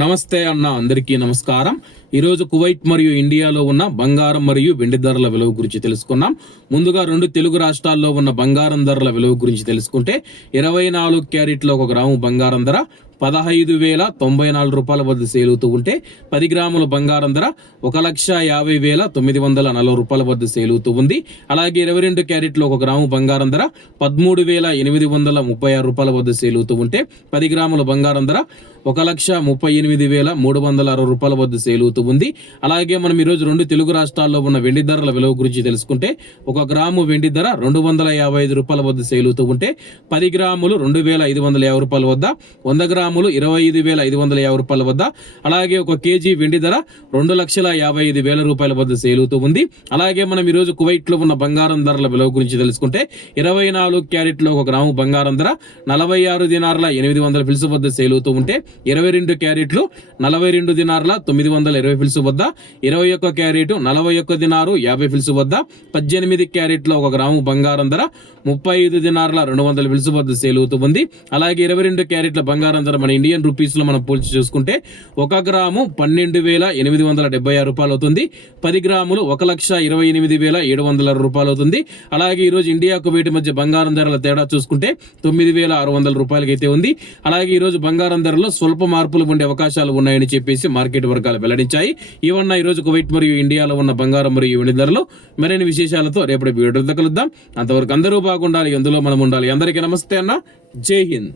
నమస్తే అన్న, అందరికీ నమస్కారం. ఈరోజు కువైట్ మరియు ఇండియాలో ఉన్న బంగారం మరియు వెండి ధరల విలువ గురించి తెలుసుకున్నాం. ముందుగా రెండు తెలుగు రాష్ట్రాల్లో ఉన్న బంగారం ధరల విలువ గురించి తెలుసుకుంటే 24 క్యారెట్ల 1 గ్రాము బంగారం ధర 15,094 రూపాయల వద్ద సేల్ అవుతూ ఉంటే 10 గ్రాముల బంగారం ధర 1,50,940 రూపాయల వద్ద సేల్ అవుతూ ఉంది. అలాగే 22 క్యారెట్ల 1 గ్రాము బంగారం ధర 13,836 రూపాయల వద్ద సేల్ అవుతూ ఉంటే 10 గ్రాముల బంగారం ధర 1,38,360 రూపాయల వద్ద సేల్ అవుతూ ఉంది. అలాగే మనం ఈరోజు రెండు తెలుగు రాష్ట్రాల్లో ఉన్న వెండి ధరల విలువ గురించి తెలుసుకుంటే 1 గ్రాము వెండి ధర 255 రూపాయల వద్ద సేల్ అవుతూ ఉంటే 10 గ్రాములు 2,550 రూపాయల వద్ద, 100 గ్రాములు 25,550 రూపాయల వద్ద, అలాగే 1 కేజీ వెండి ధర 2,55,000 రూపాయల వద్ద సేల్ అవుతూ ఉంది. అలాగే మనం ఈరోజు కువైట్ లో ఉన్న బంగారం ధరల విలువ గురించి తెలుసుకుంటే 24 క్యారెట్ల 1 గ్రాము బంగారం ధర 46 దినార్ల 800 ఫిల్స్ వద్ద సేల్ అవుతూ ఉంటే 22 క్యారెట్లు 42 దినార్ల 920 ఫిల్స్ వద్ద, 21 క్యారెట్ 41 దినారు 50 ఫిల్స్ వద్ద, 18 క్యారెట్ల 1 గ్రాము బంగారం ధర 35 దినార్ల 200 ఫిల్స్ వద్ద సేల్ అవుతూ ఉంది. అలాగే 22 క్యారెట్ల బంగారం ధర మన ఇండియన్ రూపీస్ లో మనం పోల్చి చూసుకుంటే 1 గ్రాము 12,876 రూపాయలు అవుతుంది. 10 గ్రాములు 1,28,700 రూపాయలు అవుతుంది. అలాగే ఈ రోజు ఇండియా కువైట్ మధ్య బంగారం ధరల తేడా చూసుకుంటే 9,600 రూపాయలకి అయితే ఉంది. అలాగే ఈ రోజు బంగారం ధరలో స్వల్ప మార్పులు ఉండే అవకాశాలు ఉన్నాయని చెప్పేసి మార్కెట్ వర్గాలు వెల్లడించాయి. ఇవన్న ఈ రోజు కువైట్ మరియు ఇండియాలో ఉన్న బంగారం మరియు వెండి ధరలు. మరిన్ని విశేషాలతో రేపటి వీడియోలో కలుద్దాం. అంతవరకు అందరూ బాగుండాలి, అందులో మనం ఉండాలి. అందరికీ నమస్తే అన్న, జై హింద్.